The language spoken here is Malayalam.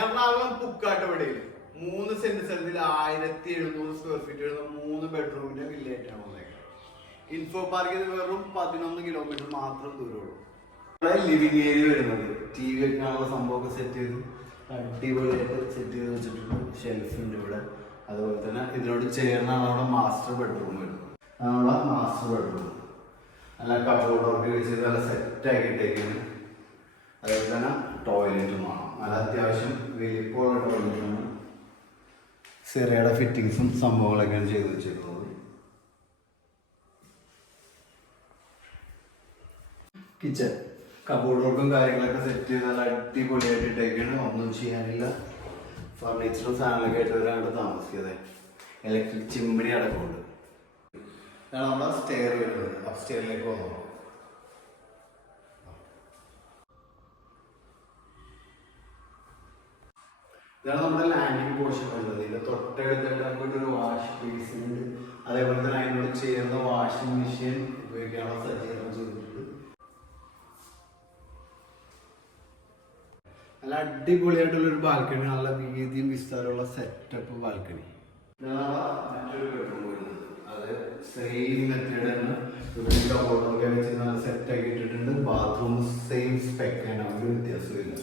എറണാകുളം പുക്കാട്ടുപടിയിൽ 3 സെന്റ് സ്ഥലത്തിൽ 1700 സ്ക്വയർ ഫീറ്റ് വരുന്ന 3 ബെഡ്റൂമിന്റെ വില്ലേജാണ് വന്നേക്കുന്നത്. ഇൻഫോ പാർക്കിൽ വെറും 11 കിലോമീറ്റർ മാത്രം ദൂരമുള്ളൂ. ലിവിംഗ് ഏരിയ വരുന്നത് ടി വി വെക്കാനുള്ള സംഭവമൊക്കെ സെറ്റ് ചെയ്ത് അടിപൊളിയായിട്ട് സെറ്റ് ചെയ്ത് വെച്ചിട്ടുണ്ട്. ഷെൽഫുണ്ട് ഇവിടെ. അതുപോലെ തന്നെ ഇതിനോട് ചേർന്നാണ് നമ്മുടെ മാസ്റ്റർ ബെഡ്റൂം വരുന്നത്. നമ്മുടെ മാസ്റ്റർ ബെഡ്റൂം നല്ല കബോർഡൊക്കെ വെച്ച് നല്ല സെറ്റാക്കി ഇട്ടേക്കാണ്. അതുപോലെ തന്നെ ടോയ്ലറ്റും വേണം. നല്ല അത്യാവശ്യം വലിപ്പമുള്ള ടോയ്ലറ്റാണ്. സിറയുടെ ഫിറ്റിങ്സും സംഭവങ്ങളൊക്കെയാണ് ചെയ്ത് വെച്ചിട്ടുള്ളത്. കിച്ചൺ കബോർഡ് വർക്കും കാര്യങ്ങളൊക്കെ സെറ്റ് ചെയ്ത് നല്ല അടിപൊളിയായിട്ട് ഇട്ടേക്കാണ്. ഒന്നും ചെയ്യാനില്ല. ഫർണിച്ചറും സാധനങ്ങളൊക്കെ ആയിട്ട് വരാണ്ട് താമസിക്കുന്നത്. ഇലക്ട്രിക് ചിമ്മിണി അടക്കമുണ്ട്. ഇതാണ് നമ്മുടെ സ്റ്റെയർ വരുന്നത്. അപ് സ്റ്റെയറിലേക്ക് വന്നു. ഇതാണ് നമ്മുടെ ലാൻഡിങ് പോർഷൻ വരുന്നത്. ഇതിന്റെ തൊട്ടടുത്തായിട്ട് നമുക്കൊരു വാഷ് ബേസിൻ ഉണ്ട്. അതേപോലെ തന്നെ അതിനോട് ചേർന്ന വാഷിംഗ് മെഷീൻ ഉപയോഗിക്കാനുള്ള സജ്ജീകരണം ചെയ്തിട്ടുണ്ട്. നല്ല അടിപൊളിയായിട്ടുള്ള ഒരു ബാൽക്കണി. നല്ല വീതിയും വിസ്താരമുള്ള സെറ്റപ്പ് ബാൽക്കണി. മറ്റൊരു ബെഡ്റൂം വരുന്നത്. അത് സെയിം മെത്തേഡ് തന്നെ കബോർഡൊക്കെ വെച്ച് നല്ല സെറ്റ് ആക്കി ഇട്ടിട്ടുണ്ട്. ബാത്റൂം സെയിം സ്പെക്കാണ്. ഒരു വ്യത്യാസമില്ല.